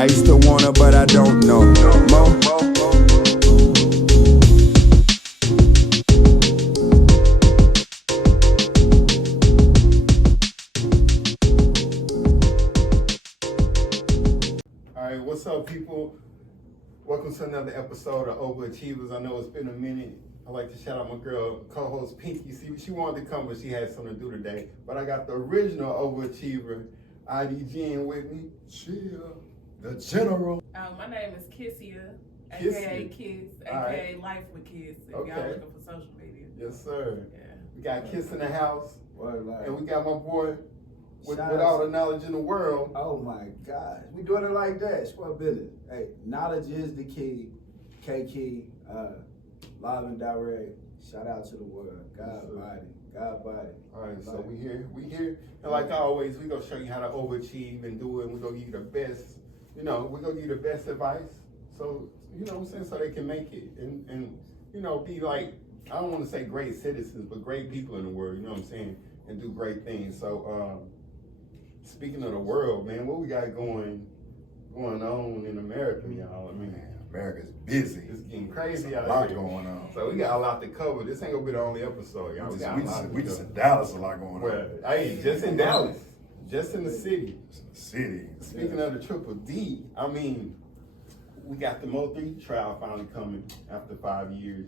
I used to wanna, but I don't know. Mo. Alright, what's up, people? Welcome to another episode of Overachievers. I know it's been a minute. I'd like to shout out my girl, co-host Pinky. She wanted to come, but she had something to do today. But I got the original overachiever, IDG, with me. Chill. The general. My name is Kissia, aka Kiss, aka Life with Kiss, if y'all looking for social media. Yes, sir. Yeah. We got Kiss in the house. Like, and we got my boy with all the knowledge in the world. Oh my gosh. We doing it like that. It's what business. Hey, knowledge is the key. K-Key, live and direct. Shout out to the world. God body. All right, so we here. And like always, we gonna show you how to overachieve and do it. And we gonna give you the best, we're gonna give you the best advice. So, you know what I'm saying? So they can make it and be like, I don't want to say great citizens, but great people in the world, you know what I'm saying? And do great things. So, speaking of the world, man, what we got going on in America, y'all? I mean, America's busy. It's getting crazy There's out a lot here. going on. So we got a lot to cover. This ain't gonna be the only episode, y'all. We just in Dallas, a lot going on. Well, hey, just in Dallas, just in the city. Just in the city. Speaking of the Triple D, I mean, we got the Mo3 trial finally coming after 5 years.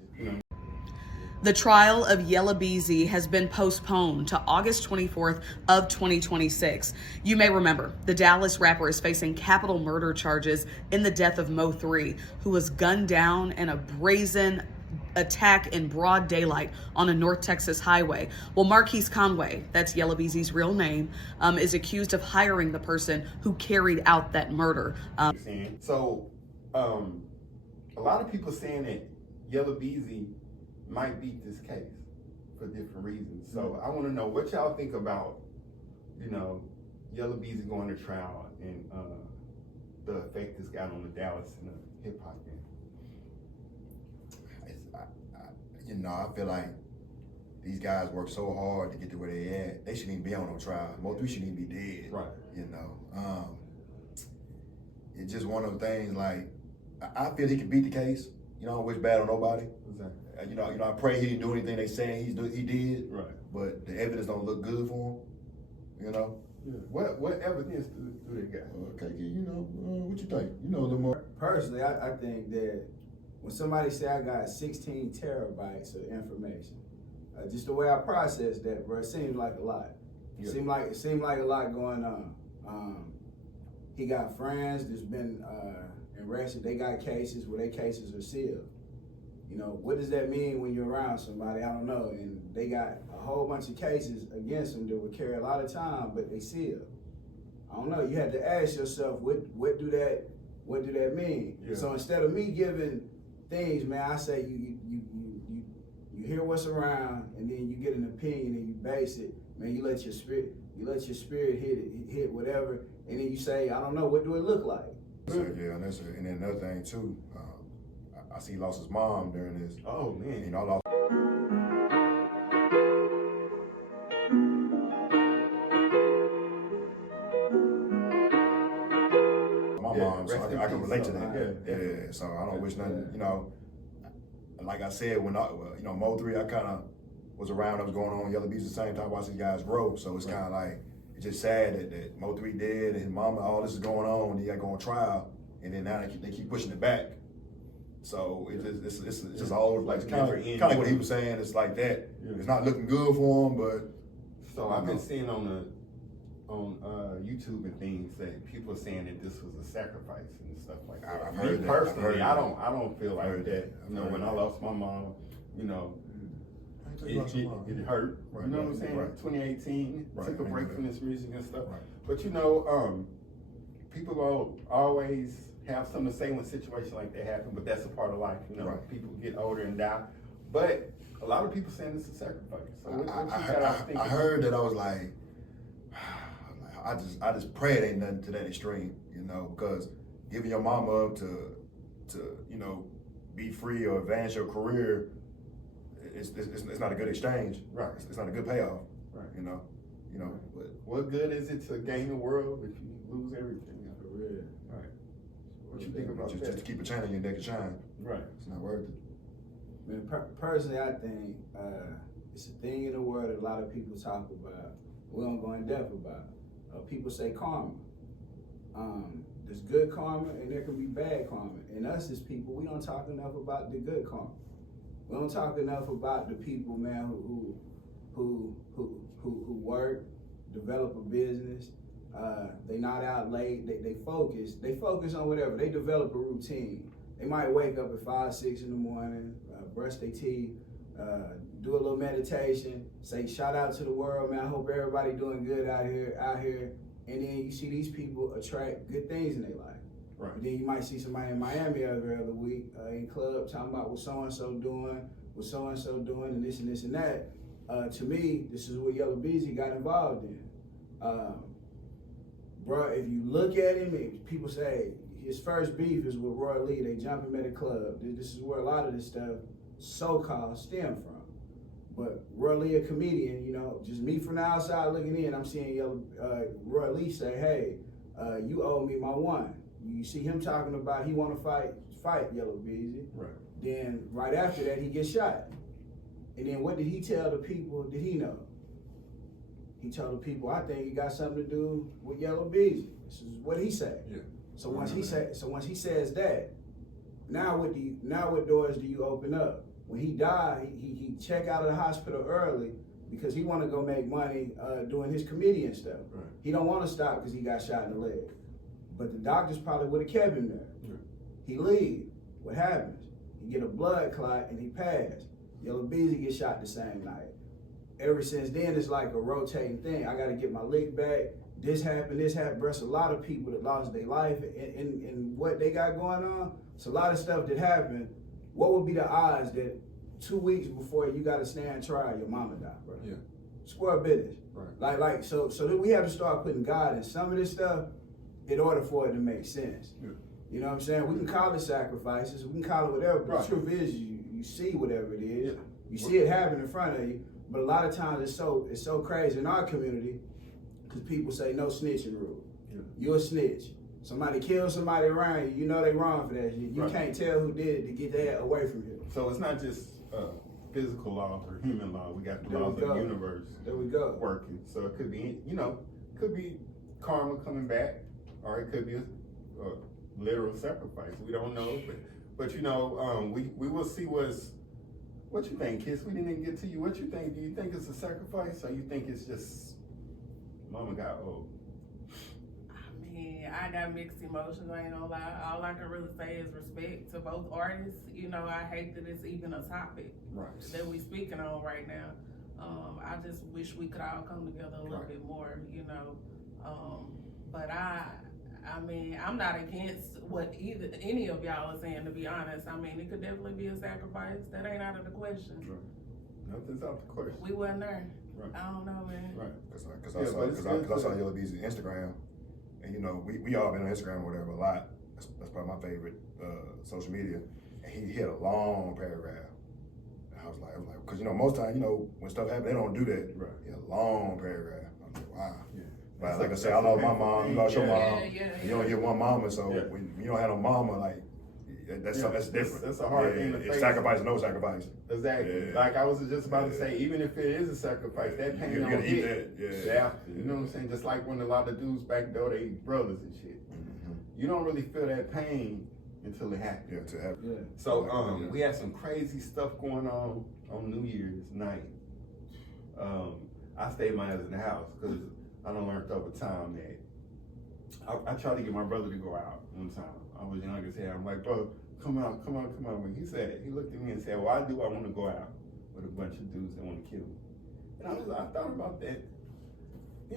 The trial of Yella Beezy has been postponed to August 24th of 2026. You may remember, the Dallas rapper is facing capital murder charges in the death of Mo3, who was gunned down in a brazen attack in broad daylight on a North Texas highway. Well, Marquise Conway, that's Yella Beezy's real name, is accused of hiring the person who carried out that murder. So, a lot of people saying that Yella Beezy might beat this case for different reasons. So I want to know what y'all think about, Yella Beezy going to trial and the effect this got on the Dallas and the hip hop game. I feel like these guys work so hard to get to where they at. They shouldn't even be on no trial. Mo3 shouldn't even be dead. Right. It's just one of those things. Like, I feel he can beat the case. I don't wish bad on nobody. Exactly. I pray he didn't do anything they saying he did. Right. But the evidence don't look good for him. Yeah. What evidence do they got? Okay, what you think? A little more. Personally, I think that when somebody say I got 16 terabytes of information, just the way I process that, bro, it seems like a lot. Yeah. It seemed like a lot going on. He got friends that's been arrested. They got cases where their cases are sealed. What does that mean when you're around somebody? I don't know. And they got a whole bunch of cases against them that would carry a lot of time, but they sealed. I don't know. You had to ask yourself, what do that mean? Yeah. So instead of me giving things, man, I say you hear what's around, and then you get an opinion and you base it. Man, you let your spirit hit whatever, and then you say, I don't know, what do it look like? So, yeah, and then another thing too. I see he lost his mom during this. Oh man. I lost. My mom, so I can relate to that. Yeah. So I don't wish nothing. Like I said, when Mo3, I kind of was around. I was going on Yella Beezy at the same time. Watching these guys grow. So it's kind of like it's just sad that Mo3 dead and his mama. All this is going on. He got to go on trial, and then now they keep pushing it back. So it's just all over the place. Kind of like what he was saying. It's like that. Yeah. It's not looking good for him, but. So I've been seeing on YouTube and things that people are saying that this was a sacrifice and stuff like that. I've heard Me that. personally, I don't feel like that. When I lost my mom, it hurt. Right, you know what I'm saying? Right. 2018, took a break from this music and stuff. Right. But people will always have something to say when situations like that happen, but that's a part of life. Right. People get older and die. But a lot of people saying it's a sacrifice. So I heard that. I was like, I just pray it ain't nothing to that extreme, because giving your mama up to be free or advance your career, it's not a good exchange. Right. It's not a good payoff. Right. But what good is it to gain the world if you lose everything? For real. Right. you think about just that? to keep a chain on your neck and shine. Right. It's not worth it. Man, personally, I think it's a thing in the world that a lot of people talk about. We don't go in depth about. People say karma. There's good karma and there can be bad karma. And us as people, we don't talk enough about the good karma. We don't talk enough about the people, man, who work, develop a business. They not out late. They focus. They focus on whatever. They develop a routine. They might wake up at 5, 6 in the morning, brush their teeth, do a little meditation, say shout out to the world, man. I hope everybody doing good out here. And then you see these people attract good things in their life. Right. And then you might see somebody in Miami every other week in club talking about what so-and-so doing, and this and this and that. To me, this is what Yella Beezy got involved in. Bro, if you look at him, people say his first beef is with Roy Lee. They jump him at a club. This is where a lot of this stuff, so-called, stem from. But Roy Lee, a comedian, you know, just me from the outside looking in, I'm seeing Roy Lee say, hey, you owe me my one. You see him talking about he want to fight Yella Beezy. Right. Then right after that, he gets shot. And then what did he tell the people that he know? He told the people, I think it got something to do with Yella Beezy. This is what he said. Yeah. So once he says that, now what doors do you open up? When he died, he checked out of the hospital early because he want to go make money doing his comedian stuff. Right. He don't want to stop because he got shot in the leg. But the doctors probably would have kept him there. Yeah. He leave. What happens? He get a blood clot and he passed. Yella Beezy gets shot the same night. Ever since then, it's like a rotating thing. I got to get my lick back. This happened. Bro, it's a lot of people that lost their life and what they got going on. It's a lot of stuff that happened. What would be the odds that 2 weeks before you got to stand trial, your mama died, bro? Yeah. Square business. Right. So that we have to start putting God in some of this stuff in order for it to make sense. Yeah. You know what I'm saying? We can call it sacrifices. We can call it whatever. But Right. the truth is, you see whatever it is. Yeah. You see it happen in front of you. But a lot of times it's so crazy in our community because people say no snitching rule. Yeah. You're a snitch. Somebody kills somebody around you, you know they wrong for that shit. You Right. can't tell who did it to get that away from you. So it's not just physical laws or human law. We got the There we laws of the go. universe There we go. working. So it could be, could be karma coming back, or it could be a literal sacrifice. We don't know, but we will see what you think, Kiss. We didn't even get to you. What you think? Do you think it's a sacrifice, or you think it's just mama got old? I mean, I got mixed emotions, I ain't gonna lie. All I can really say is respect to both artists. You know, I hate that it's even a topic Right. that we speaking on right now. I just wish we could all come together a little Right. bit more, but I mean, I'm not against what any of y'all are saying, to be honest. I mean, it could definitely be a sacrifice. That ain't out of the question. Right. Nothing's out the question. We wasn't there. Right. I don't know, man. Right. Because Yeah, I saw Yella Beezy's Instagram, and we all been on Instagram or whatever a lot. That's probably my favorite social media. And he had a long paragraph. And I was like, because most times, when stuff happens, they don't do that. Right. He had a long paragraph. I was like, wow. Yeah. But like I said, I lost my mom. You lost your mom. Yeah. You don't get one mama, so Yeah. when you don't have no mama, like that's different. That's a hard thing to It's face. sacrifice or no sacrifice. Exactly. Yeah. Like I was just about to say, even if it is a sacrifice, that pain You don't gotta eat hit. that. Yeah. After. You know what I'm saying? Just like when a lot of dudes back there, they brothers and shit. Mm-hmm. You don't really feel that pain until it happens. Yeah, to have. Yeah. So Yeah. we had some crazy stuff going on New Year's night. I stayed my ass in the house because I done learned over time that I tried to get my brother to go out one time. I was young as hell. I'm like, bro, come on. He looked at me and said, why do I want to go out with a bunch of dudes that want to kill me? And I thought about that.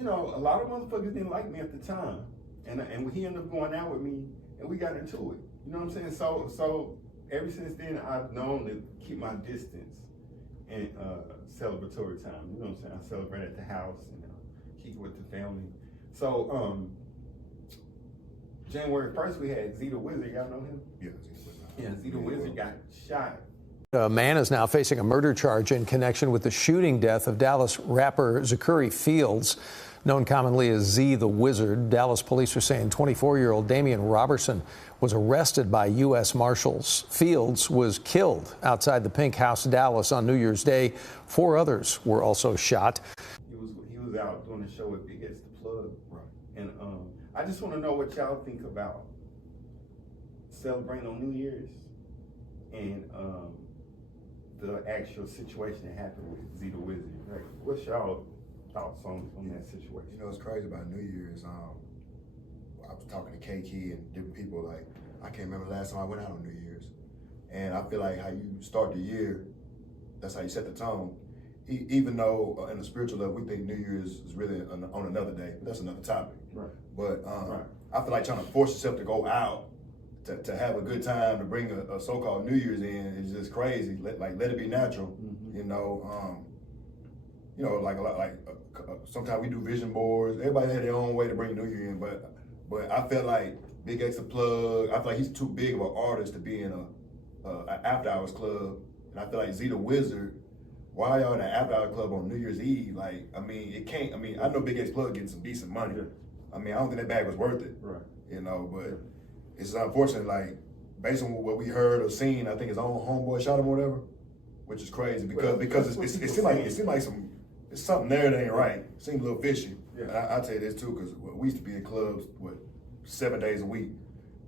A lot of motherfuckers didn't like me at the time. And he ended up going out with me and we got into it. You know what I'm saying? So ever since then, I've known to keep my distance in celebratory time. You know what I'm saying? I celebrate at the house and kick it with the family. So January 1st, we had Zeethewizard. Y'all know him? Yeah. Zeethewizard got shot. A man is now facing a murder charge in connection with the shooting death of Dallas rapper Zachary Fields. Known commonly as Zeethewizard, Dallas police are saying 24-year-old Damian Robertson was arrested by U.S. Marshals. Fields was killed outside the Pink House, Dallas on New Year's Day. 4 others were also shot. He was out doing a show with Big X the Plug. Right. And I just want to know what y'all think about celebrating on New Year's and the actual situation that happened with Zeethewizard. Like, what's y'all thoughts on that situation? You know, it's crazy about New Year's. I was talking to K-Key and different people. Like, I can't remember the last time I went out on New Year's. And I feel like how you start the year, that's how you set the tone. Even though in the spiritual level, we think New Year's is really on another day, but that's another topic. Right. But right. I feel like trying to force yourself to go out to have a good time, to bring a so-called New Year's in is just crazy. Let it be natural. Mm-hmm. Sometimes we do vision boards. Everybody had their own way to bring New Year in, but I felt like Big X the Plug. I feel like he's too big of an artist to be in an after hours club, and I feel like Zeethewizard. Why y'all in an after hours club on New Year's Eve? Like, I mean, it can't. I mean, I know Big X Plug getting some decent money. Yeah. I mean, I don't think that bag was worth it. Right. But it's unfortunate. Like, based on what we heard or seen, I think his own homeboy shot him or whatever, which is crazy because it seems like it's something there that ain't right. It seems a little fishy. Yeah. And I'll tell you this too, because we used to be in clubs 7 days a week.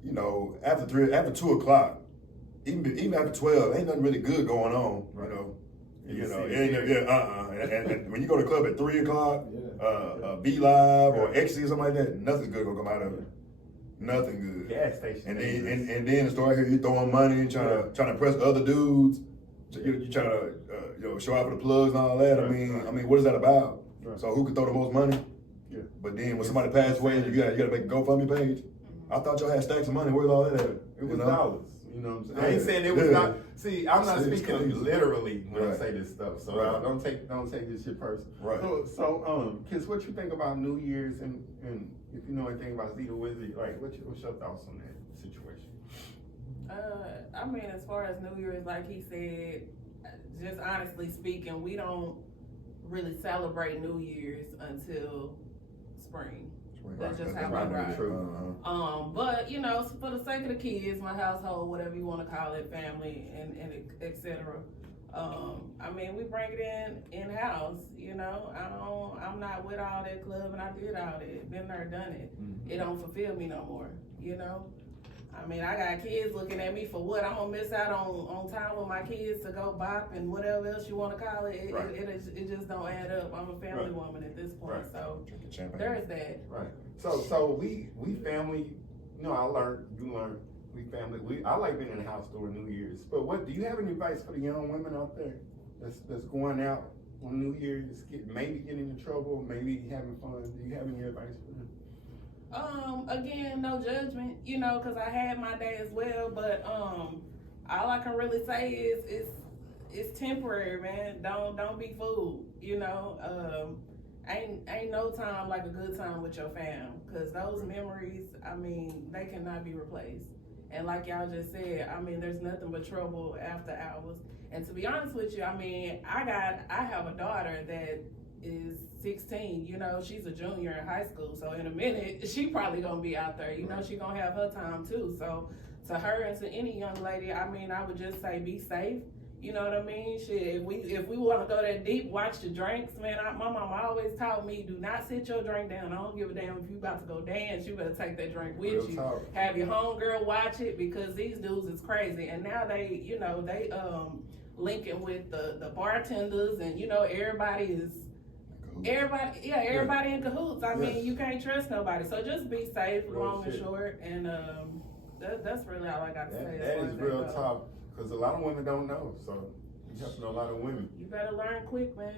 You know, after 2 o'clock, even after 12, ain't nothing really good going on. Right. And when you go to the club at 3 o'clock, Be Live or Ecstasy or something like that, nothing's good gonna come out of it. Nothing good. Gas station. And then the story here, you throwing money and trying to impress other dudes. You trying to show out for the plugs and all that. I mean, what is that about? Right. So who can throw the most money? Yeah. But then when somebody passed away, you gotta make a GoFundMe page. I thought y'all had stacks of money. Where's all that at? It was dollars. You know what I'm saying? I ain't saying it was not. See, I'm not speaking literally when I say this stuff. So don't take this shit personal. Right. So kids, what you think about New Year's and if you know anything about Zeethewizard, like what's your thoughts on that situation? I mean, as far as New Year's, like he said, just honestly speaking, we don't really celebrate New Year's until spring. That's just how we ride. But you know, for the sake of the kids, my household, whatever you want to call it, family and etc. I mean, we bring it in house. You know, I'm not with all that club, and I did all that. Been there, done it. Mm-hmm. It don't fulfill me no more. You know. I mean, I got kids looking at me for what? I'm gonna miss out on time with my kids to go bop and whatever else you want to call it. It just don't add up. I'm a family woman at this point, so there's that. Right. So we family. You know, I learned. You learned. We family. I like being in the house during New Year's. But what do you have any advice for the young women out there that's going out on New Year's, maybe getting in trouble, maybe having fun? Do you have any advice for them? Again, no judgment, you know, because I had my day as well, but all I can really say is it's temporary, man. Don't be fooled, you know. Ain't no time like a good time with your fam, because those memories, I mean, they cannot be replaced. And like y'all just said, I mean, there's nothing but trouble after hours. And to be honest with you, I mean, I have a daughter that is 16, you know, she's a junior in high school, so in a minute she probably gonna be out there, you know, she gonna have her time too. So to her and to any young lady, I mean, I would just say be safe, you know what I mean? Shit, if we want to go that deep, watch the drinks, man. My mama always taught me, do not sit your drink down. I don't give a damn if you about to go dance, you better take that drink with you. Have your homegirl watch it, because these dudes is crazy. And now they, you know, they linking with the bartenders, and you know, everybody in cahoots. I mean, you can't trust nobody. So just be safe, long and short, and that's really all I got to say. That is real talk, because a lot of women don't know. So you have to know a lot of women. You better learn quick, man.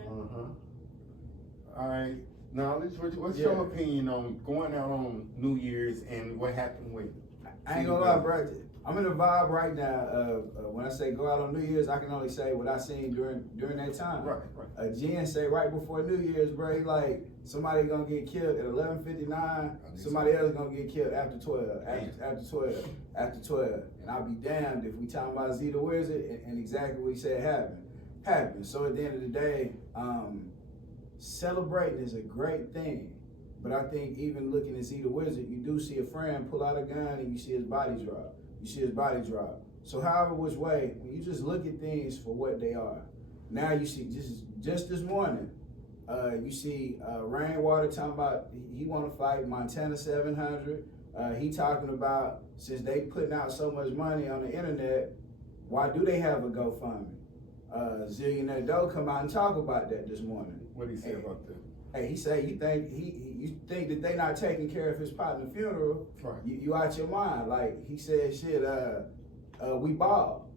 All right. Now, what's your opinion on going out on New Year's and what happened with? I ain't gonna lie, bro. I'm in a vibe right now. When I say go out on New Year's, I can only say what I seen during that time. Right. Jen say right before New Year's, bro, like somebody gonna get killed at 11:59. Somebody else gonna get killed after 12. After 12. And I'll be damned if we talking about Zeethewizard and exactly what he said happened. So at the end of the day, celebrating is a great thing. But I think even looking at Zeethewizard, you do see a friend pull out a gun and you see his body drop. You see his body drop. So however which way, when you just look at things for what they are, now you see just this morning, you see Rainwater talking about he want to fight Montana 700. He talking about since they putting out so much money on the internet, why do they have a GoFundMe? Zillionaire Doe come out and talk about that this morning. What did he say about that? Hey, he said you think that they not taking care of his partner funeral, Right. you out your mind. Like he said, shit, we ball.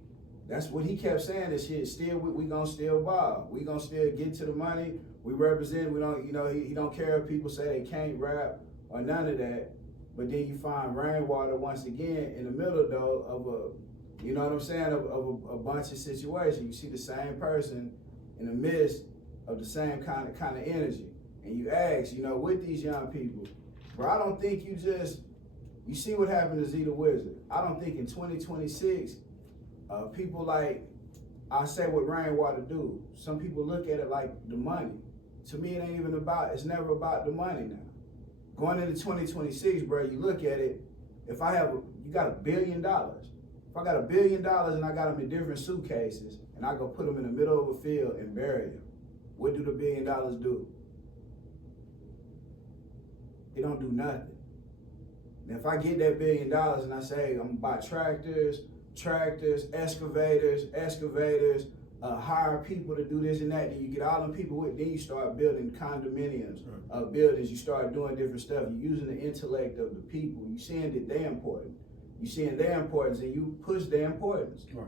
That's what he kept saying. This shit, still we gonna still ball. We gonna still get to the money. We represent. We don't, he don't care if people say they can't rap or none of that. But then you find Rainwater once again in the middle though of a, you know what I'm saying, of a bunch of situations. You see the same person in the midst of the same kind of energy. And you ask, with these young people, bro, I don't think you see what happened to Zeethewizard. I don't think in 2026, people like, I say what Rainwater do. Some people look at it like the money. To me, it ain't even it's never about the money now. Going into 2026, bro, you look at it, if you got $1 billion. If I got $1 billion and I got them in different suitcases and I go put them in the middle of a field and bury them, what do the $1 billion do? It don't do nothing. Now, if I get that $1 billion and I say I'm gonna buy tractors, excavators, hire people to do this and that, then you get all them people with, then you start building condominiums, buildings, you start doing different stuff. You're using the intellect of the people. You seeing that they're important. You seeing their importance and you push their importance. Right.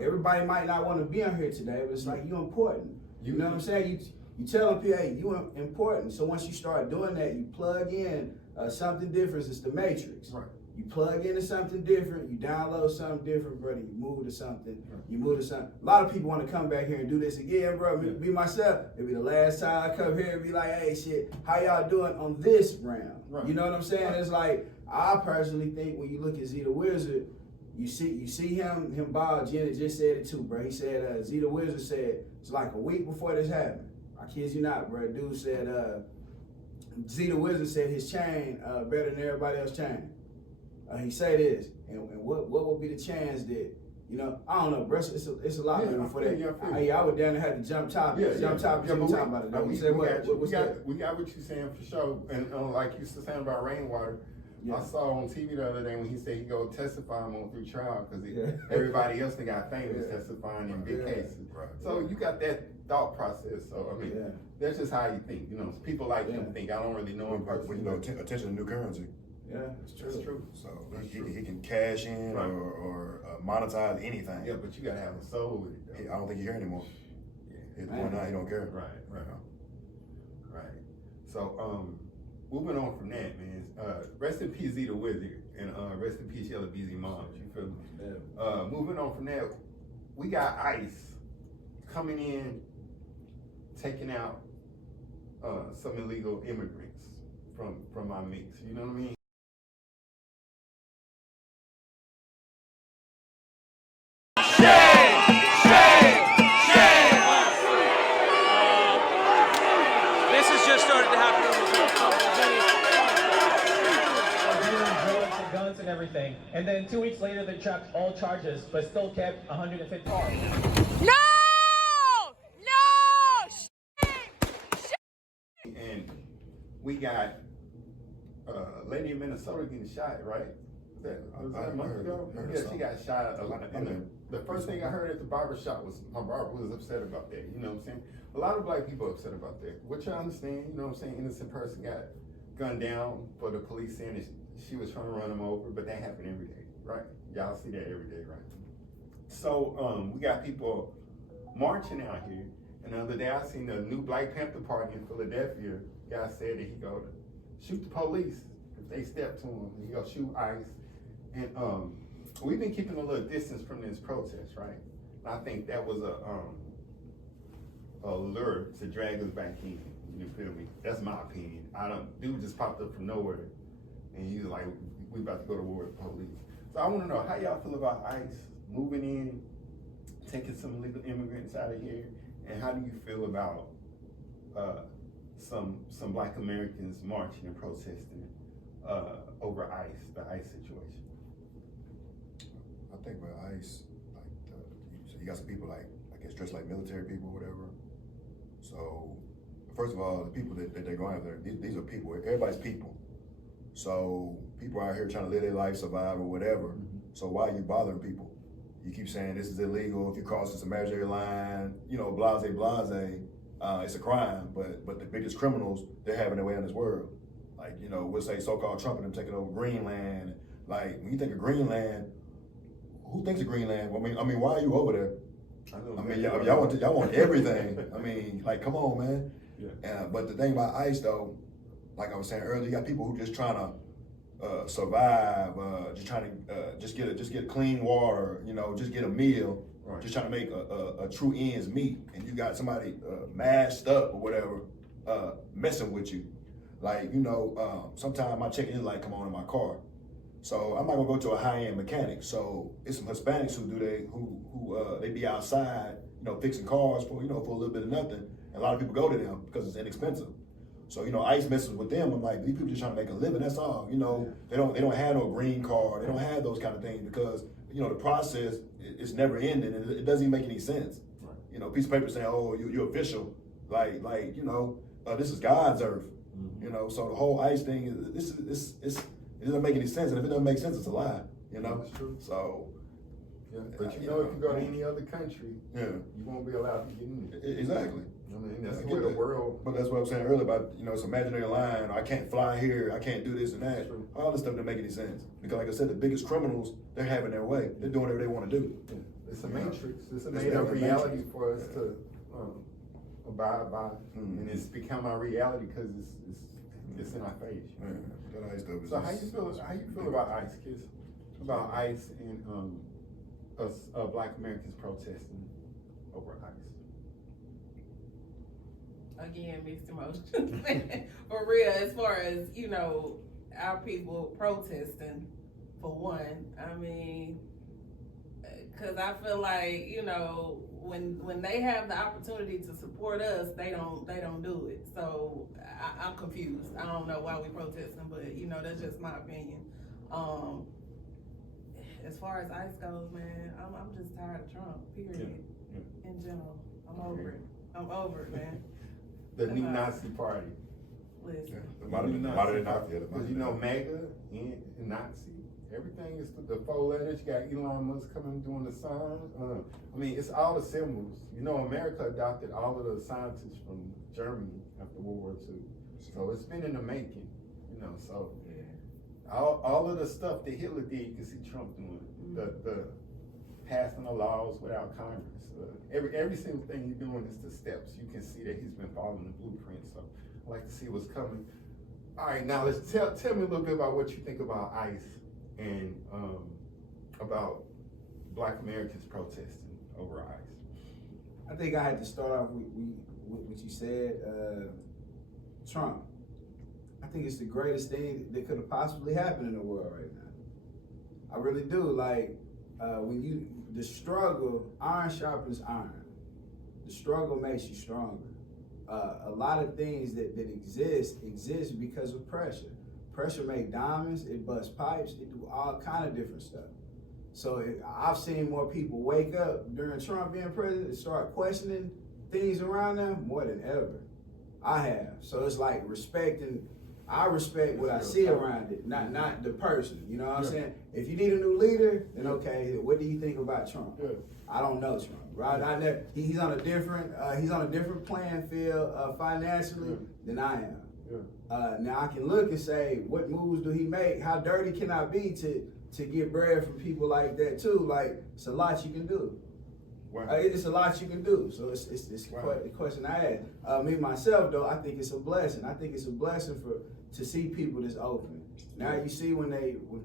Everybody might not want to be on here today, but it's like you important. You know what I'm saying? You tell them, hey, you important. So once you start doing that, you plug in something different. It's the matrix. Right. You plug into something different, you download something different, brother, you move to something, you move to something. A lot of people want to come back here and do this again, bro. Be myself. It'll be the last time I come here and be like, hey, shit, how y'all doing on this round? Right. You know what I'm saying? Right. It's like, I personally think when you look at Zeethewizard, you see him ball. Jenna just said it too, bro. He said, Zeethewizard said, it's like a week before this happened. I kid you not, bro. Dude said, Zeethewizard said his chain better than everybody else's chain. He say this, and what would be the chance that, I don't know, bro, it's a lot before that. I would down there have to jump topics. Jump topics every time about it. We got what you saying for sure. And like you were saying about Rainwater, I saw on TV the other day when he said he go testify on through trial because everybody else that got famous testifying in big cases. Right. So you got that thought process. So I mean, that's just how you think. People like him think. I don't really know him personally. Attention to new currency. Yeah, it's true. That's true. So he can cash in or monetize anything. Yeah, but you gotta have a soul with it. I don't think you care anymore. His point now, he don't care. Right. So moving on from that, man. Rest in peace, Zeethewizard, and rest in peace, Yella Beezy mom. You feel me? Moving on from that, we got ICE coming in, taking out some illegal immigrants from our mix. You know what I mean? This has just started to happen. Guns and everything. And then 2 weeks later, they dropped all charges, but still kept 150 cars. No! And we got a lady in Minnesota getting shot, right? Was that a month ago? Yeah, she got shot. The first thing I heard at the barber shop was my barber was upset about that. You know what I'm saying? A lot of black people are upset about that, which I understand. You know what I'm saying? Innocent person got gunned down for the police saying that she was trying to run him over, but that happened every day, right? Y'all see that every day, right? So we got people marching out here. And the other day I seen the new Black Panther Party in Philadelphia. Guy said that he go to shoot the police if they step to him. He go shoot ICE. And we've been keeping a little distance from this protest, right? And I think that was a lure to drag us back in. You feel me? That's my opinion. Dude just popped up from nowhere, and he's like, "We about to go to war with the police." So I want to know how y'all feel about ICE moving in, taking some illegal immigrants out of here, and how do you feel about some Black Americans marching and protesting over ICE, the ICE situation. I think with ICE, like so you got some people like I guess dressed like military people or whatever. So first of all, the people that they're going after, these are people. Everybody's people. So people out here trying to live their life, survive or whatever. So why are you bothering people? You keep saying this is illegal. If you cross this imaginary line, you know, blase. It's a crime. But the biggest criminals, they're having their way in this world. Like, you know, we'll say so-called Trump and them taking over Greenland. Like, when you think of Greenland, who thinks of Greenland? I mean, why are you over there? I mean, y'all want everything. I mean, like, come on, man. Yeah. But the thing about ICE, though, like I was saying earlier, you got people who just trying to survive, just trying to just get clean water, you know, just get a meal, right. Just trying to make a true ends meet. And you got somebody masked up or whatever, messing with you. Like, you know, sometimes my check-in light come on in my car. So I'm not gonna go to a high-end mechanic. So it's some Hispanics who they be outside, you know, fixing cars for a little bit of nothing. And a lot of people go to them because it's inexpensive. So, you know, ICE messes with them. I'm like, these people just trying to make a living, that's all. You know, they don't have no green card, they don't have those kind of things because, you know, the process is never ending and it doesn't even make any sense. Right. You know, piece of paper saying, oh, you're official. Like, you know, this is God's earth. You know, so the whole ICE thing it doesn't make any sense, and if it doesn't make sense, it's a lie. You know, that's true. So, yeah, but if you go to any other country, you won't be allowed to get in. Exactly. I mean, that's where the world. But that's what I was saying earlier about, you know, it's imaginary line. I can't fly here. I can't do this and that. All this stuff doesn't make any sense because, like I said, the biggest criminals, they're having their way. They're doing whatever they want to do. It's a matrix. It's a made-up reality for us to abide by, and it's become our reality because it's in our face. That ICE stuff is. So how you feel about ICE, kids? About ICE and us Black Americans protesting over ICE? Again, mixed emotions. For real, as far as, you know, our people protesting, for one, I mean, because I feel like, you know, when they have the opportunity to support us, they don't do it. So I'm confused. I don't know why we protesting, but, you know, that's just my opinion. As far as ICE goes, man, I'm just tired of Trump, period. Yeah. In general, I'm over it. I'm over it, man. The new Nazi party. Listen. The modern Nazi. Because, you know, MAGA and Nazi, everything is the four letters. You got Elon Musk coming doing the signs. I mean, it's all the symbols. You know, America adopted all of the scientists from Germany after World War II. So it's been in the making, you know, so all of the stuff that Hitler did, you can see Trump doing. The passing the laws without Congress. Every single thing he's doing is the steps. You can see that he's been following the blueprint. So I'd like to see what's coming. All right, now let's tell me a little bit about what you think about ICE and about Black Americans protesting over ICE. I think I had to start off with what you said, Trump. I think it's the greatest thing that could have possibly happened in the world right now. I really do. Like, the struggle, iron sharpens iron. The struggle makes you stronger. A lot of things that exist because of pressure. Pressure make diamonds, it busts pipes, it do all kind of different stuff. So I've seen more people wake up during Trump being president and start questioning things around them more than ever. I have. So it's like I respect what I see around it, not the person. You know what I'm saying? If you need a new leader, then okay, what do you think about Trump? I don't know Trump, right? He's on a different playing field financially than I am. Now I can look and say, what moves do he make? How dirty can I be to get bread from people like that too? Like, it's a lot you can do. Wow. It's a lot you can do. So it's the question I ask. Me myself though, I think it's a blessing. I think it's a blessing to see people this open. Now you see when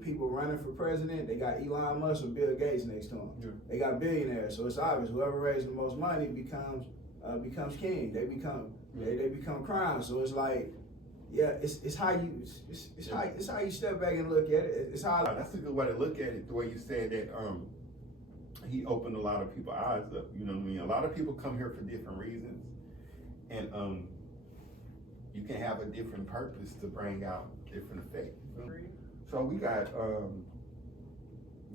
people running for president, they got Elon Musk or Bill Gates next to them. Yeah. They got billionaires, so it's obvious whoever raises the most money becomes king. They become crown. So it's like, it's how you step back and look at it. It's how that's a good way to look at it. The way you said that he opened a lot of people's eyes up. You know what I mean? A lot of people come here for different reasons, and you can have a different purpose to bring out different effects. So we got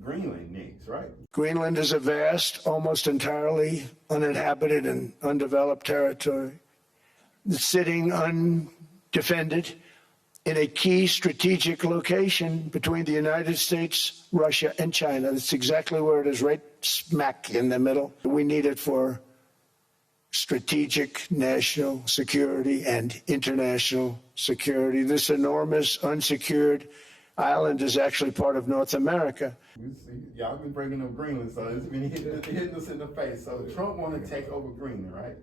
Greenland next, right? Greenland is a vast, almost entirely uninhabited and undeveloped territory, sitting undefended in a key strategic location between the United States, Russia, and China. That's exactly where it is, right smack in the middle. We need it for strategic national security and international security. This enormous unsecured island is actually part of North America. We see, y'all been bringing up Greenland, so it's been hitting us in the face. So Trump want to take over Greenland, right?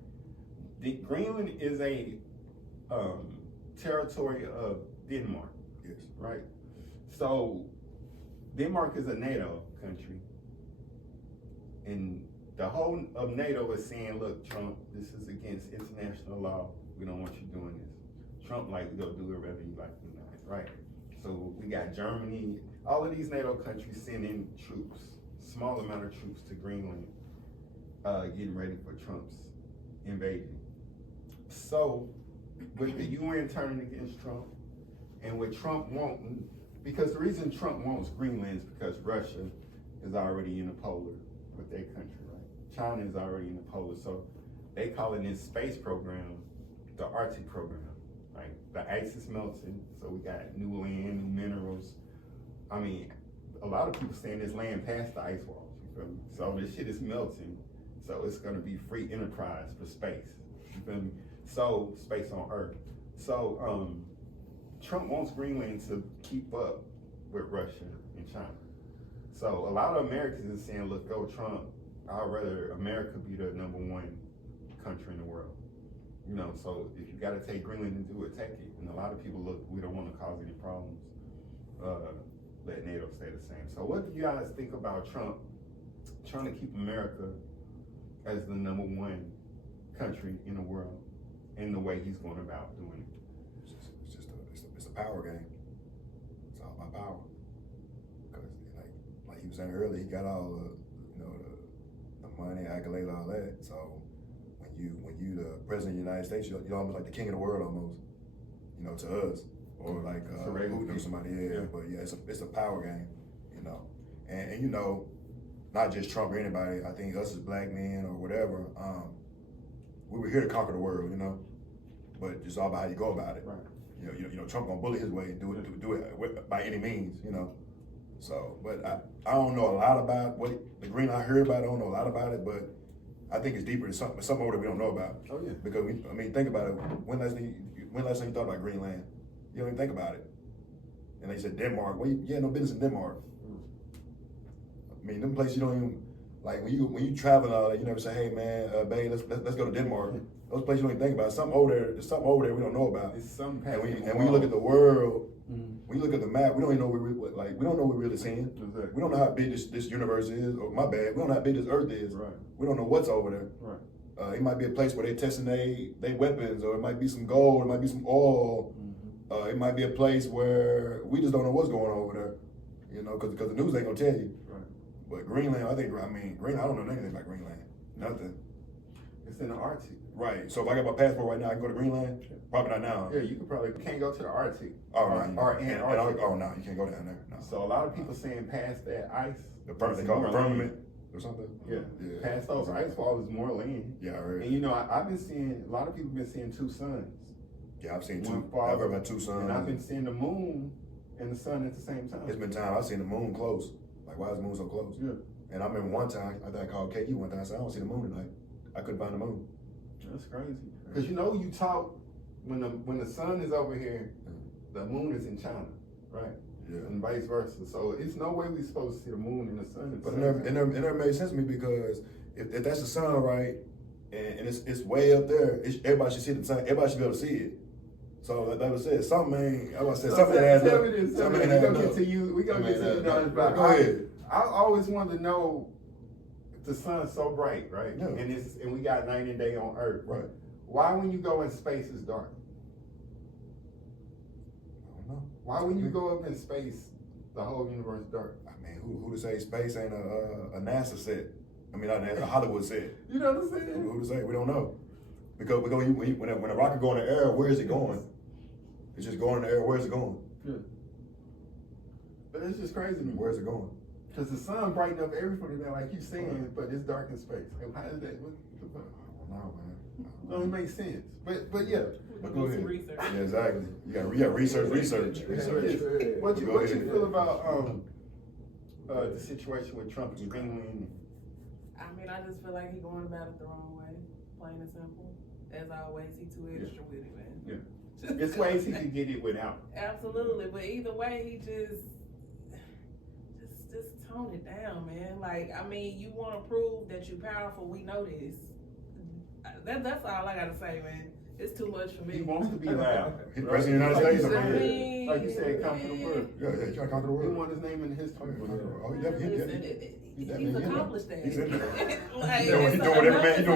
Greenland is a territory of Denmark, Yes. right? So Denmark is a NATO country, and the whole of NATO is saying, look, Trump, this is against international law. We don't want you doing this. Trump like, we go do it whether you like it or not, right? So we got Germany, all of these NATO countries sending troops, small amount of troops to Greenland, getting ready for Trump's invasion. So with the UN turning against Trump, and with Trump wanting, because the reason Trump wants Greenland is because Russia is already in the polar with their country, right? China is already in the polar, so they calling this space program the Arctic program. Like the ice is melting, so we got new land, new minerals. I mean, a lot of people saying this land past the ice walls, you feel me? So this shit is melting, so it's gonna be free enterprise for space, you feel me? So, space on Earth. So, Trump wants Greenland to keep up with Russia and China. So a lot of Americans are saying, look, go Trump, I'd rather America be the #1 country in the world. You know, so if you gotta take Greenland and do it, take it. And a lot of people, look, we don't wanna cause any problems. Let NATO stay the same. So what do you guys think about Trump trying to keep America as the #1 country in the world and the way he's going about doing it? It's a power game. It's all about power. Because like he was saying earlier, he got all the money, accolades, all that. So when you the president of the United States, you're almost like the king of the world almost. You know, to us. Or like somebody else. Yeah. But yeah, it's a power game, you know. And you know, not just Trump or anybody, I think us as black men or whatever, we were here to conquer the world, you know. But it's all about how you go about it. Right. You know, Trump gonna bully his way and do it by any means, you know. So, but I don't know a lot about the Green I heard about. I don't know a lot about it, but I think it's deeper. It's something over that we don't know about. Oh yeah. Because think about it. When last time you thought about Greenland? You don't even think about it. And they said Denmark. Well, you had no business in Denmark. I mean, them places you don't even like when you travel all that. You never say, hey man, babe, let's go to Denmark. Those places you don't even think about. Something over there. There's something over there we don't know about. It's something. And when you look at the world, when you look at the map, we don't even know we don't know what we're really seeing. Exactly. We don't know how big this universe is. Or my bad, we don't know how big this Earth is. Right. We don't know what's over there. Right. It might be a place where they're testing their weapons, or it might be some gold, it might be some oil. It might be a place where we just don't know what's going on over there, you know, because the news ain't gonna tell you. Right. But Greenland, Greenland, I don't know anything about Greenland. Nothing. It's in the Arctic. Right. So if I got my passport right now, I can go to Greenland? Probably not now. Yeah, you can't go to the Arctic. Oh, right. Or Antarctica. Oh, no, you can't go down there. No. So a lot of people saying past that ice. They call it firmament or something? Yeah. Past those ice walls is more land. Yeah, I heard. And you know, I've been seeing, a lot of people been seeing two suns. Yeah, I've seen two. I've heard about two suns. And I've been seeing the moon and the sun at the same time. It's been time I've seen the moon close. Like, why is the moon so close? Yeah. And I remember one time, I think I called KU one time, I said, I don't see the moon tonight. I couldn't find the moon. That's crazy. Because you know, you talk, when the sun is over here, the moon is in China, right? Yeah. And vice versa. So it's no way we're supposed to see the moon and the sun. But it never made sense to me, because if that's the sun, right, and it's way up there, everybody should see the sun. Everybody should be able to see it. So like I said, something ain't adds up. We're gonna get to you. We're gonna get to you. Go ahead. I always wanted to know, if the sun's so bright, right? Yeah. And we got night and day on Earth. Right. Why when you go in space it's dark? I don't know. Why when you go up in space, the whole universe dark? I mean, who to say space ain't a NASA set? I mean, not a Hollywood set. You know what I'm saying? Who to say? We don't know. Because when a rocket go in the air, where is it going? It's just going in the air. Where is it going? Yeah. But it's just crazy to me. Where is it going? Because the sun brighten up everything now, like you saying, but it's dark in space. How is that? What the fuck? I don't know, man. No, it makes sense. But yeah. But go ahead. Research. Yeah, exactly. You got research. What you feel about the situation with Trump and Greenland? I mean, I just feel like he going about it the wrong way, plain and simple. As always, he too extra with it, man. Yeah. It's ways he can get it without. Absolutely, but either way, he just tone it down, man. Like, I mean, you want to prove that you're powerful. We know this. That's all I gotta say, man. It's too much for me. He wants to be loud. He's president of the United States. I mean, like you said, conquer the world. Yeah, he's trying to conquer the He world. want his name in the history. Oh, he's accomplished that. He's in there. Like, He's doing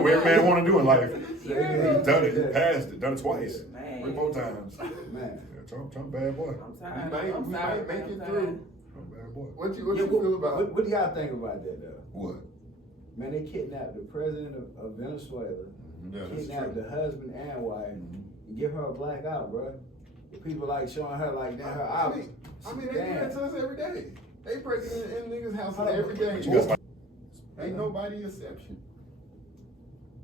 what every man want to do in life. Yeah. He's done it. He passed it. Done it twice. Man. 3 more times. Man. Yeah, Trump bad boy. I'm tired. We I'm might tired. make I'm it tired. through. Trump bad boy. What you feel about? What do y'all think about that though? What? Man, they kidnapped the president of Venezuela, Yeah, that's kidnapped true. the husband and wife, and give her a black out, bro. The people like showing her like that her out. I mean, they do that to us every day. They breaking in niggas' houses every But you day. got Ain't nobody exception.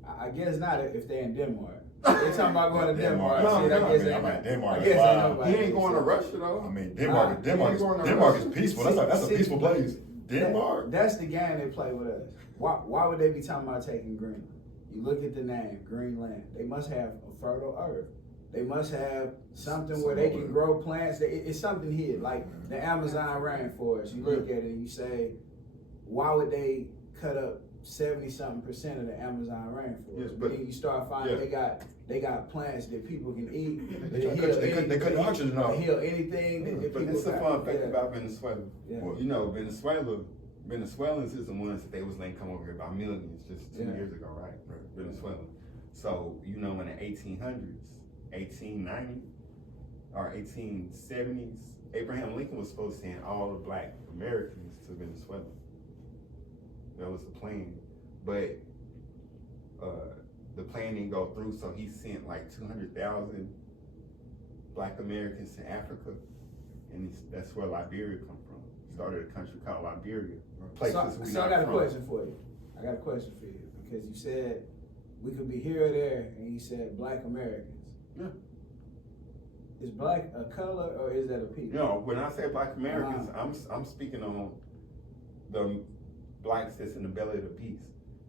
I guess not if they're in Denmark. They talking about going to Denmark. No, Shit, no, I guess I mean, ain't- Denmark I is guess ain't wild. nobody. He ain't going to Russia though. I mean, He ain't going to Denmark is Russia. peaceful. That's a peaceful place. Denmark. That's the game they play with us. Why would they be talking about taking Greenland? You look at the name, Greenland. They must have a fertile earth. They must have something where they can grow plants. It's something here, like the Amazon rainforest. You look at it and you say, why would they cut up 70-something% of the Amazon rainforest? Yes, but but- then you start finding yeah. they got plants that people can eat. They cut the oxygen off. They heal anything that But people this is a got. fun fact Yeah. about Venezuela. Yeah. What? You know, Venezuelans is the ones that they was letting come over here by millions just 2 years ago, right? Venezuela. So, you know, in the 1800s, 1890 or 1870s, Abraham Lincoln was supposed to send all the black Americans to Venezuela. That was the plan. But the plan didn't go through, so he sent like 200,000 black Americans to Africa. And that's where Liberia come from. Started a country called Liberia. Places So I got a question for you. Because you said we could be here or there, and you said black Americans. Yeah. Is black a color or is that a people? You know, when I say black Americans, I'm speaking on the blacks that's in the belly of the beast.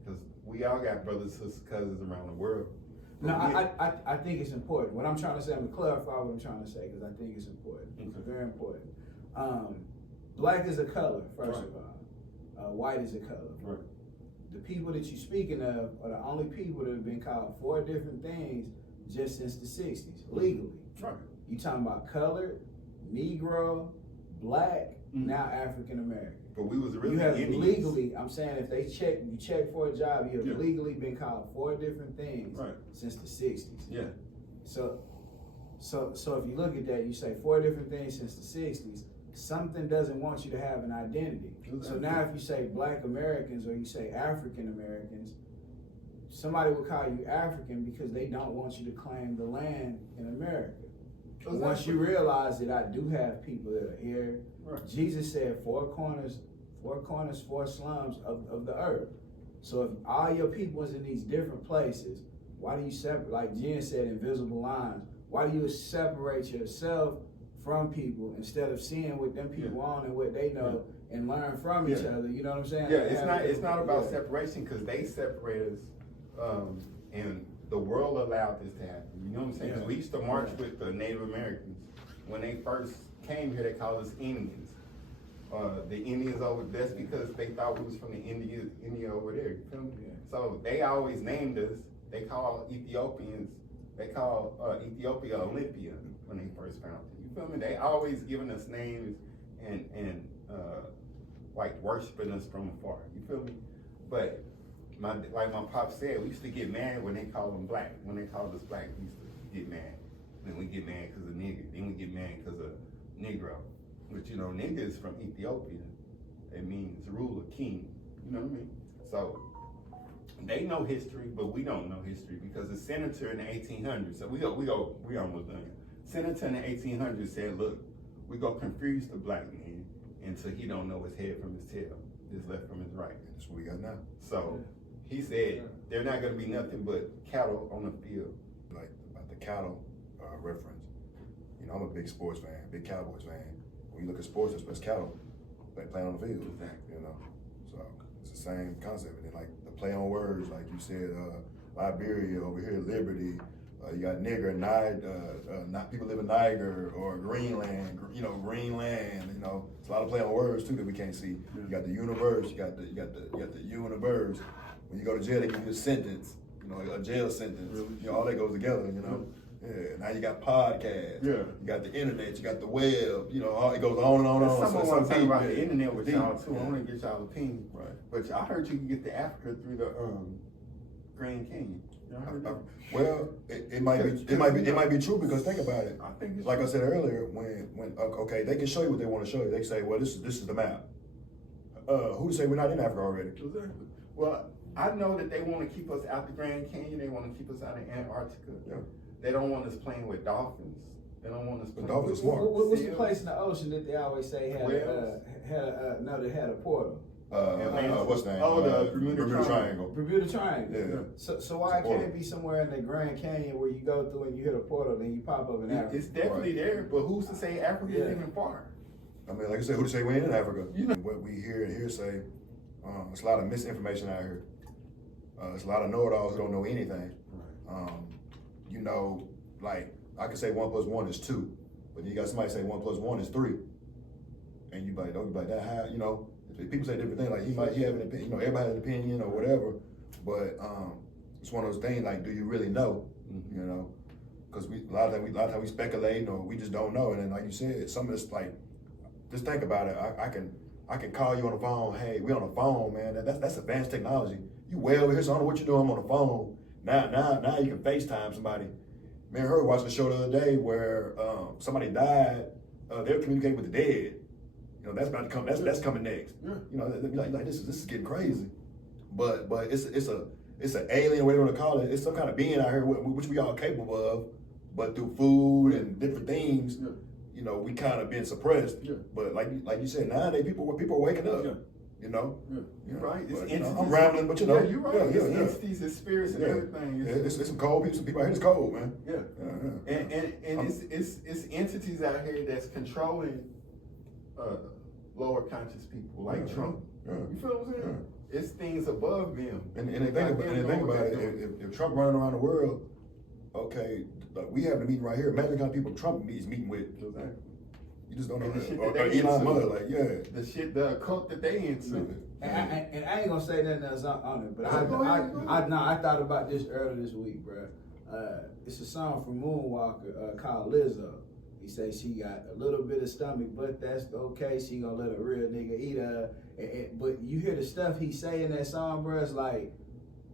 Because we all got brothers, sisters, cousins around the world. No, I think it's important. What I'm trying to say, I'm going to clarify what I'm trying to say because I think it's important. It's very important. Black is a color, first of all. White is a color. Right. The people that you're speaking of are the only people that have been called 4 different things just since the 60s, legally. Right. You talking about colored, Negro, black, now African American. But we was really You have Indians. legally, I'm saying if you check for a job, you have Yeah. legally been called 4 different things Right. since the 60s. Yeah. So if you look at that, you say 4 different things since the 60s, something doesn't want you to have an identity. So now if you say black Americans or you say African Americans, somebody will call you African because they don't want you to claim the land in America. But once you realize that I do have people that are here, Right. Jesus said 4 corners, 4 slums of the earth. So if all your people is in these different places, why do you separate, like Jen said, invisible lines, why do you separate yourself from people instead of seeing what them people on and what they know and learn from each other? You know what I'm saying? Yeah, it's not about separation because they separate us, and the world allowed this to happen. You know what I'm saying? Because we used to march with the Native Americans. When they first came here, they called us Indians. The Indians over, that's because they thought we was from the India over there. You feel me? Yeah. So they always named us. They call Ethiopians, they call Ethiopia Olympia when they first found it. You feel me? They always giving us names and like worshiping us from afar. You feel me? But like my pop said, we used to get mad when they called them black. When they called us black, we used to get mad. Then we get mad because of nigger. Then we get mad because of Negro. But you know, nigger is from Ethiopia. It means ruler, king. You know what I mean? So they know history, but we don't know history because the senator in the 1800s. So we almost done. Senator in the 1800s said, "Look, we gonna confuse the black man until he don't know his head from his tail, his left from his right." That's what we got now. So he said they're not gonna be nothing but cattle on the field. Like about the cattle reference. You know, I'm a big sports fan, big Cowboys fan. When you look at sports, it's best cattle like playing on the field. Exactly. You know, so it's the same concept. And then like the play on words, like you said, Liberia over here, Liberty. You got nigger, not people live in Niger or Greenland. You know, Greenland. You know, it's a lot of play on words too that we can't see. You got the universe. You got the universe. When you go to jail, they give you a sentence. You know, a jail sentence. Really? You know, all that goes together. You know. Yeah. Now you got podcasts. Yeah. You got the internet. You got the web. You know, it goes on and on and on. Someone want to talk about the internet with y'all too. I want to get y'all's opinion. Right. But I heard you can get to Africa through the Grand Canyon. Well, it might be true because think about it. I think like I said earlier, when okay, they can show you what they want to show you. They can say, well, this is the map. Who to say we're not in Africa already? Exactly. Well, I know that they want to keep us out the Grand Canyon. They want to keep us out of Antarctica. Yeah. They don't want us playing with dolphins. They don't want us playing dolphins. What's the place in the ocean that they always say had a portal? What's the name? Oh, the Bermuda Triangle. Bermuda Triangle. Yeah. So why can't it be somewhere in the Grand Canyon where you go through and you hit a portal and you pop up in Africa? It's definitely there, but who's to say Africa is even far? I mean, like I said, who to say we ain't in Africa? You know what we hear and hearsay. It's a lot of misinformation out here. It's a lot of know-it-alls who don't know anything. Right. You know, like I can say 1 + 1 is 2, but then you got somebody say 1 + 1 is 3, and you like, that high, you know. People say different things, like he have an opinion, you know, everybody has an opinion or whatever, but it's one of those things like, do you really know? You know, because a lot of times we speculate or we just don't know, and then like you said, some of this like, just think about it. I can call you on the phone. Hey, we on the phone, man. That's advanced technology. You way over here, so I don't know what you're doing. I'm on the phone. Now you can FaceTime somebody. Me and her watched the show the other day where somebody died. They were communicating with the dead. You know, that's about to come. That's coming next. Yeah. You know, they'll be like this is getting crazy. But it's an alien, whatever you want to call it. It's some kind of being out here which we all capable of, but through food and different things, you know, we kind of been suppressed. Yeah. But like you said, nowadays people are waking up. Yeah. You know, you're right. But, I'm rambling, but you know, you're right. It's entities, it's spirits, and everything. It's some cold people. Some people out here, it's cold, man. And it's entities out here that's controlling lower conscious people, like Trump. You feel what I'm saying? It's things above them. And think about it. If Trump running around the world, okay, like we have a meeting right here. Imagine the kind of people Trump is meeting with. Exactly. You just don't know or Elon Musk, the cult that they into. And I ain't gonna say nothing else on it, but I thought about this earlier this week, bro. It's a song from Moonwalker called Lizzo. He say she got a little bit of stomach, but that's okay. She gonna let a real nigga eat her. But you hear the stuff he say in that song, bro. It's like,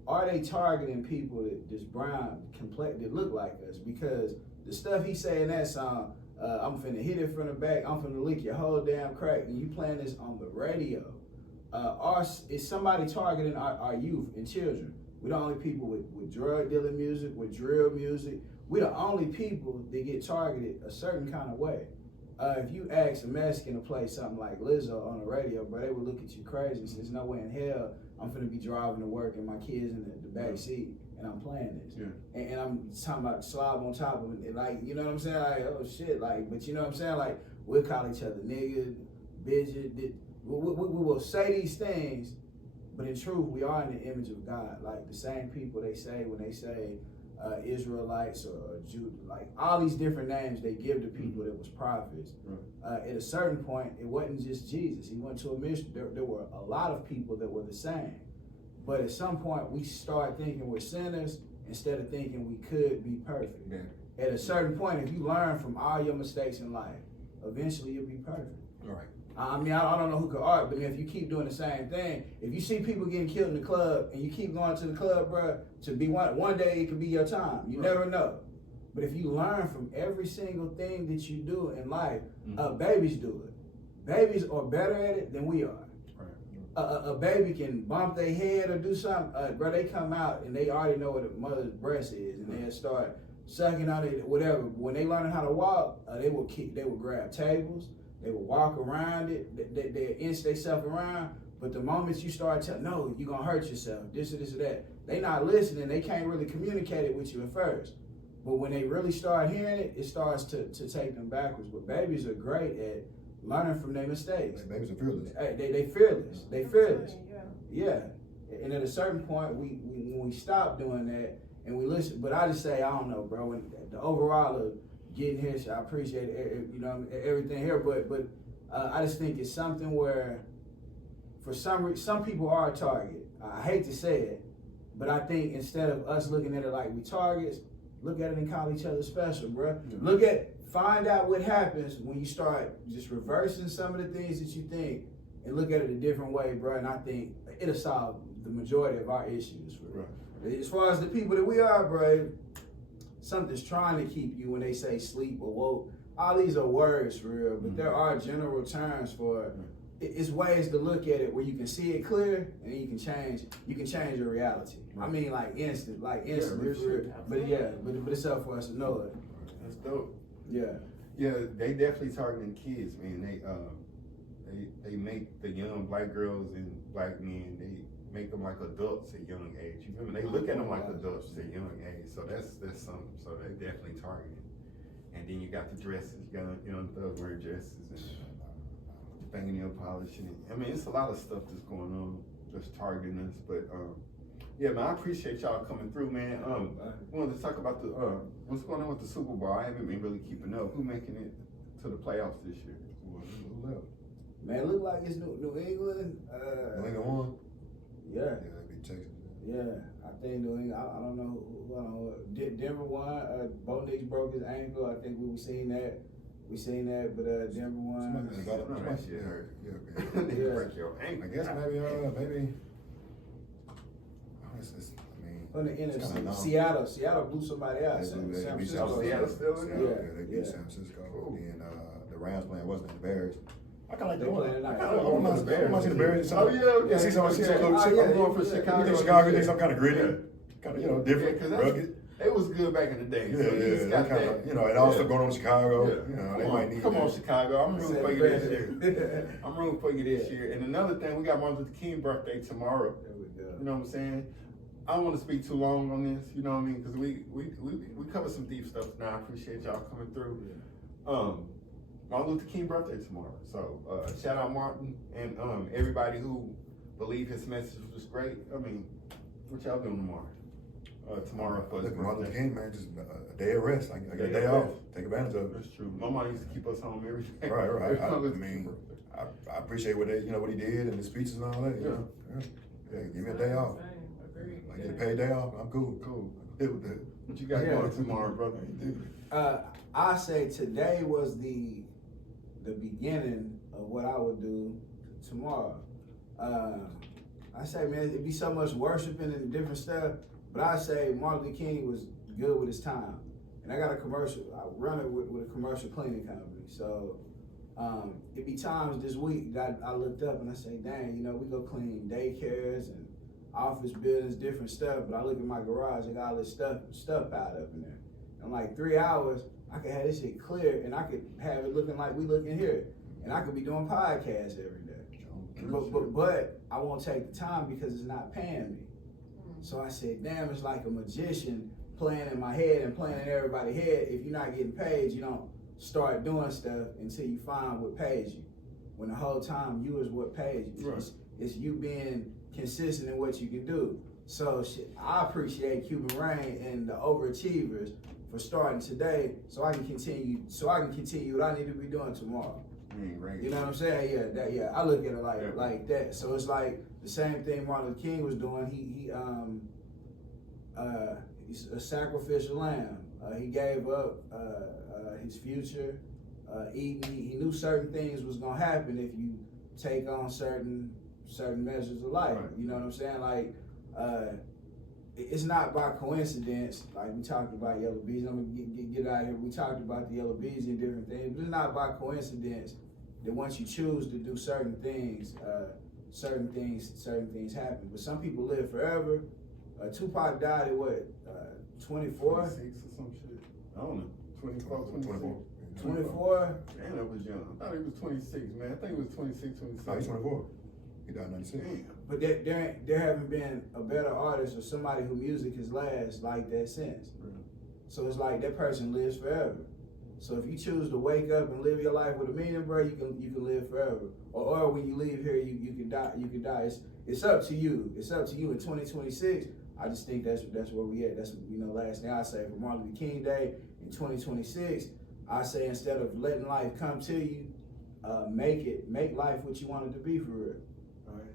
are they targeting people that this brown complexion that look like us? Because the stuff he say in that song. I'm finna hit it from the back. I'm finna lick your whole damn crack. And you playing this on the radio. Is somebody targeting our youth and children? We're the only people with drug dealing music, with drill music. We're the only people that get targeted a certain kind of way. If you ask a Mexican to play something like Lizzo on the radio, bro, they would look at you crazy. There's no way in hell I'm finna be driving to work and my kids in the back seat. And I'm playing this, and I'm talking about slob on top of it, and like, you know what I'm saying, like, oh shit, like, but you know what I'm saying, like, we'll call each other nigga, bitch, we will say these things, but in truth, we are in the image of God, like the same people they say when they say Israelites or Judah, like all these different names they give to people that was prophets. At a certain point, it wasn't just Jesus. He went to a mission. There were a lot of people that were the same. But at some point, we start thinking we're sinners instead of thinking we could be perfect. Yeah. At a certain point, if you learn from all your mistakes in life, eventually you'll be perfect. Right. I mean, I don't know who could art, but if you keep doing the same thing, if you see people getting killed in the club and you keep going to the club, bro, to be one day it could be your time. You never know. But if you learn from every single thing that you do in life, babies do it. Babies are better at it than we are. a baby can bump their head or do something, bro, they come out and they already know what a mother's breast is, and they'll start sucking on it, whatever. When they learn how to walk, they will grab tables, they will walk around it, they inch themselves around. But the moment you start telling, no, you're gonna hurt yourself, this or this or that, they not listening, they can't really communicate it with you at first. But when they really start hearing it, it starts to take them backwards. But babies are great at learning from their mistakes. Like, babies are fearless. They fearless. They fearless. Yeah. And at a certain point, when we stop doing that and we listen, but I just say, I don't know, bro. When the overall of getting here, I appreciate it, everything here. But I just think it's something where, for some people are a target. I hate to say it, but I think instead of us looking at it like we targets, look at it and call each other special, bro. Yeah. Find out what happens when you start just reversing some of the things that you think and look at it a different way, bro. And I think it'll solve the majority of our issues. Right. As far as the people that we are, bro, something's trying to keep you when they say sleep or woke. All these are words for real, but there are general terms for it. It's ways to look at it where you can see it clear and you can change your reality. Right. I mean, like instant. But it's up for us to know it. That's dope. Yeah. Yeah, they definitely targeting kids, man. They make the young black girls and black men, they make them like adults at young age. You remember, they look at them like adults at young age. So that's something. So they definitely targeting. And then you got the dresses, young thugs wearing dresses and fingernail polishing. I mean, it's a lot of stuff that's going on, just targeting us. But yeah, man, I appreciate y'all coming through, man. We wanted to talk about the what's going on with the Super Bowl. I haven't been really keeping up. Who making it to the playoffs this year? Who left? Man, it look like it's New England. New England won? Yeah. Yeah, they beat Texas. Yeah, I think New England. I don't know who. Denver won. Bo Nix broke his ankle. I think we seen that. But Denver won. Somebody got up That shit hurt. Yeah. Break your ankle. I guess maybe. On the NFC, Seattle blew somebody out. San Francisco. Seattle still in there? Yeah, they beat San Francisco. And the Rams playing wasn't the Bears. I kind of like They the playing tonight. I want to see the Bears. Oh, yeah, okay. See some I'm going for Chicago. You think Chicago, you think some kind of gritty, kind of different, rugged. It was good back in the day. Yeah, kind of, and also going on in Chicago. They might need. Come on, Chicago. I'm rooting for you this year. I'm rooting for you this year. And another thing, we got Martin Luther King birthday tomorrow. There we go. You know what I'm saying? I don't want to speak too long on this, you know what I mean? Because we cover some deep stuff now. I appreciate y'all coming through. Martin Luther King birthday tomorrow. So shout out Martin and everybody who believe his message was great. I mean, what y'all doing tomorrow? Tomorrow for his Martin Luther birthday. King, man, just a day of rest. I get a day off. Take advantage of it. That's true. My mom used to keep us home every day. Right. I appreciate what he did and the speeches and all that. Yeah, give me a day off. I get a paid day off. I'm cool. With that. What you got going tomorrow, brother? I say today was the beginning of what I would do tomorrow. I say, man, it'd be so much worshiping and different stuff, but I say Martin Luther King was good with his time. And I got a commercial, I run it with a commercial cleaning company. So it'd be times this week that I looked up and I say, dang, we go clean daycares and office buildings, different stuff, but I look at my garage, I got all this stuff piled up in there. In like 3 hours, I could have this shit clear and I could have it looking like we looking here. And I could be doing podcasts every day. But I won't take the time because it's not paying me. So I said, damn, it's like a magician playing in my head and playing in everybody's head. If you're not getting paid, you don't start doing stuff until you find what pays you. When the whole time you is what pays you. Right. It's you being consistent in what you can do. So I appreciate Cuban Rain and the overachievers for starting today so I can continue what I need to be doing tomorrow. Right. You know what I'm saying? Yeah, I look at it like that. So it's like the same thing Martin Luther King was doing. He's a sacrificial lamb. He gave up his future. He knew certain things was gonna happen if you take on certain measures of life. Right. You know what I'm saying? Like it's not by coincidence. Like we talked about Yella Beezy. I'm gonna get out of here. We talked about the Yella Beezy and different things, but it's not by coincidence that once you choose to do certain things, certain things happen. But some people live forever. Tupac died at what, 24? 26 or some shit. I don't know. 24, 24. 24? Man, I was young. I thought he was 26, man. I think he was 26, 27. No, he's 24. He died in 96. But there haven't been a better artist or somebody who music has lasted like that since. So it's like that person lives forever. So if you choose to wake up and live your life with a meaning, bro, you can live forever. Or when you leave here, you can die. You can die. It's up to you. It's up to you in 2026. I just think that's where we at. That's, last thing I say for Martin Luther King Day in 2026. I say instead of letting life come to you, make life what you want it to be for real.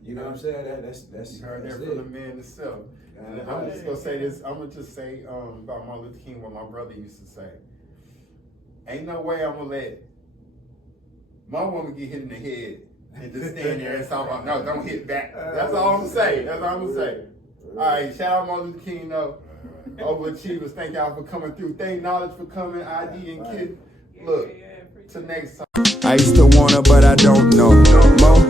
You know what I'm saying? That's you heard that's that it. from the man himself. And I'm just gonna say this. I'm gonna just say about Martin Luther King what my brother used to say. Ain't no way I'm gonna let my woman get hit in the head and just stand there and talk about no, don't hit back. That's all I'm gonna say. That's all I'm gonna say. All right, shout out Martin Luther King though. Overachievers, thank y'all for coming through. Thank Knowledge for coming. ID and Kid. Look, till next time. I used to wanna, but I don't know. Mo.